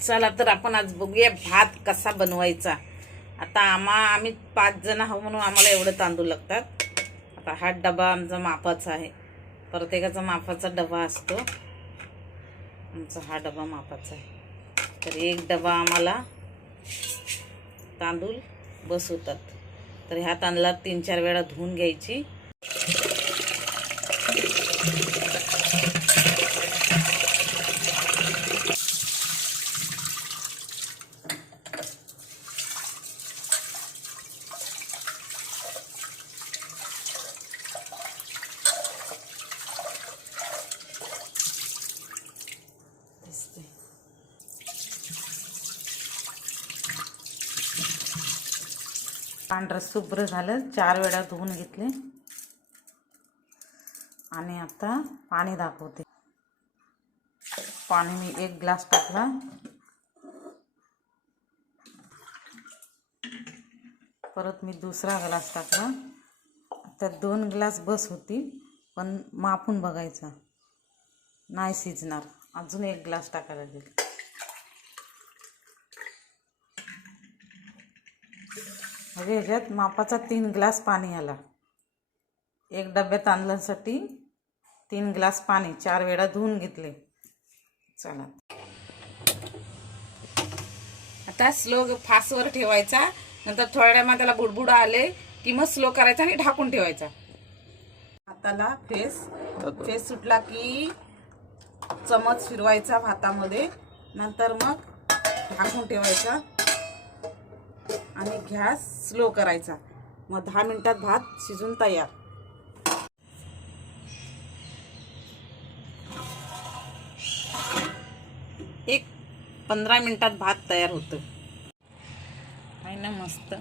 चला तर आपण आज बघूया भात कसा बनवायचा. आता आम्हा आम्ही पाच जण आहो म्हणून आम्हाला एवढं तांदूळ लागतात. आता हा डबा आमचा मापाचा आहे. प्रत्येकाचा मापाचा डबा असतो. आमचा हा डबा मापाचा आहे. तर एक डबा आम्हाला तांदूळ बसवतात. तर ह्या तांदळात तीन चार वेळा धुवून घ्यायची. पांढरं शुभ्र झालं. चार वेळा धुवून घेतले. आणि आता पाणी दाखवते. पाणी मी एक ग्लास टाकला. परत मी दुसरा ग्लास टाकला. त्यात दोन ग्लास बस होती पण मापून बघायचा. नाही शिजणार. अजून एक ग्लास टाकायला लागेल. म्हणजे ह्याच्यात मापाचा तीन ग्लास पाणी आला. एक डब्या तांदळासाठी तीन ग्लास पाणी चार वेळा धुवून घेतले. चला. आता स्लो फासवर ठेवायचा. नंतर थोड्या टायमात त्याला बुडबुड आले की मग स्लो करायचा आणि ढाकून ठेवायचा. हाताला फेस फेस सुटला की चमच फिरवायचा भातामध्ये नंतर मग ढाकून ठेवायचा. आणि गॅस स्लो करायचा. मग दहा मिनिटात भात शिजून तयार. एक पंधरा मिनिटात भात तयार होतं. आहे ना मस्त?